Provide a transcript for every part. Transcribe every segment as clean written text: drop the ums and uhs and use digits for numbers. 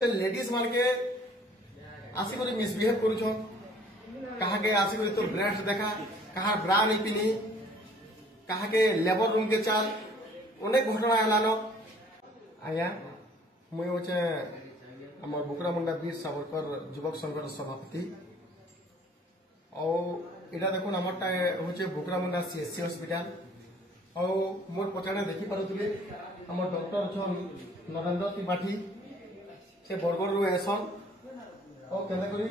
Ladies मान के आसिक misbehave करुछ कहा आसिक तोर ब्रेस्ट देखा कहा ब्रा नहीं पिनी कहा लेबर रूम के चाल अनेक घटना है आज्ञा मुई हे आम बुकरा मुंडा वीर सावरकर युवक संघर सभापति और देखुन आमरटा हूँ बुकरा मुंडा सीएससी हॉस्पिटल और मोर पचाड़े देखी पारे आम डॉक्टर अच्छा नरेंद्र त्रिपाठी से बरगढ़ रू एसन और केंदा करी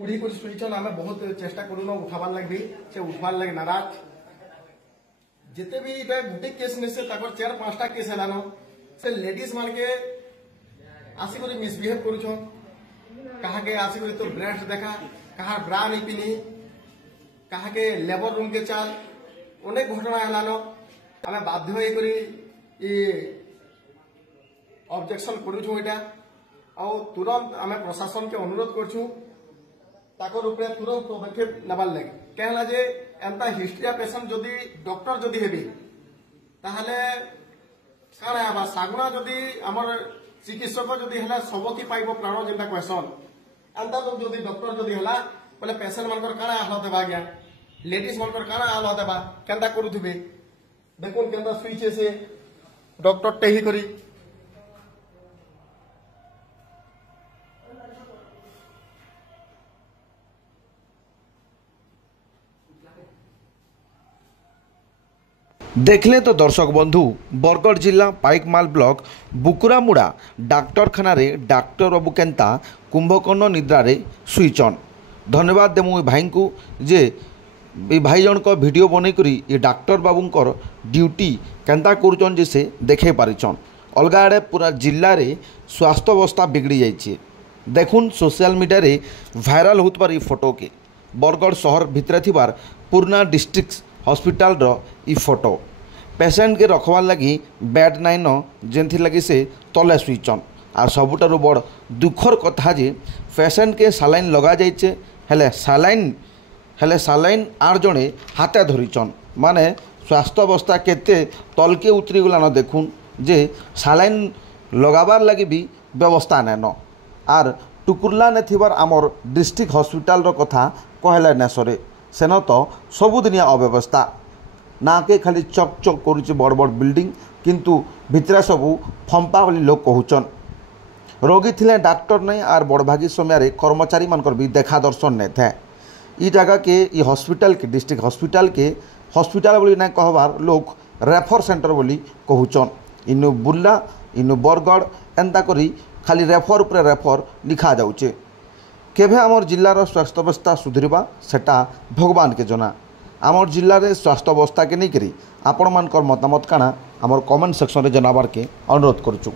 उड़ी कर शुईचन आम बहुत चेष्टा करूँ उठाबार लगे से उठवार लगे नाराज जिते भी इटा गोटे केस ने से 4-5टा केस है से लेडीज मान के आसिक मिसबिहेव करुछ कहा आसिक तोर ब्रेस्ट देखा कहा ब्रा नहीं पिनी कहा लेबर रूम के चाल अनेक घटना है आम बाध्य ऑब्जेक्शन करुछू इटा और तुरंत आम प्रशासन के अनुरोध करछू ताकर उपरे तुरंत पदक्षेप नबार लगे कहला जे एंता हिस्ट्रिया पेशेंट जदि डॉक्टर जदि हेबी ताहले काना आबा सागुना जदि हमर चिकित्सक जदि हला सबकी पाइबो प्राण जेंता क्वेश्चन एंता जदि डॉक्टर जदि हला बोले पेशेंट मनकर काना हाल देबा गया लेडीज मनकर काना हाल देबा केंता करूथिबे देखुन केंता सुइचे से डॉक्टर टेही करी देखले तो दर्शक बंधु बरगढ़ जिला पाइकमाल ब्लॉक बुकुरामुड़ा डाक्तरखाना रे डाक्टर बाबू केंता कुंभकर्ण निद्रा रे सुईचन। धन्यवाद देमु भाई को जे भाई जन को वीडियो बनै करी ये डाक्टर बाबूंकर ड्यूटी केंता करूचन जे से देखे पारिचन। अलगा आड़े पूरा जिल्ला रे स्वास्थ्य अवस्था बिगड़ी जाइए। देखुन सोशल मीडिया रे भाइराल होतबार ई फोटो के बरगढ़ शहर भितर थिबार पूर्णा डिस्ट्रिक्ट हॉस्पिटल रो ई फोटो पेशेंट के रखवार लगी बेड नाइन जेनथि लगी से तले सुईचन। आर सबुठारु बड़ दुखर कथा जे पेशेंट के सालाइन लगा जाइए हेले सालाइन आर जड़े हाथे धरीचन माने स्वास्थ्य अवस्था केते तलके उतरी गलान। देखुन जे सालाइन लगाबार लगी भी व्यवस्था नैन आर टुकुरला ने थिबार आमर डिस्ट्रिक्ट हॉस्पिटल रो कथा कहले न सरे सेन तो सबुदिनिया अव्यवस्था ना के खाली चक चक करुचे बड़ बड़ बिल्डिंग किंतु भितरा सबू फंपा बोली लोग कहूचन। रोगी थिले डॉक्टर नहीं आर बड़भागी समय कर्मचारी मानकर भी देखा दर्शन नहीं था। ई जगह के ई हॉस्पिटल के डिस्ट्रिक्ट हॉस्पिटल बोली ना कहबार लोग रेफर सेंटर बोली कहूचन। इनु बुर्ला इनु बरगढ़ एंता करी खाली रेफर उपरे रेफर लिखा जाउचे। केभे आमर जिल्लार स्वास्थ्य अवस्था सुधरवा सेटा भगवान के जना। आमर जिल्ला रे स्वास्थ्य अवस्था के नहीं करी आपण मानकर मतामत काना आमर कमेंट सेक्शन रे जनाबार के अनुरोध करूछु।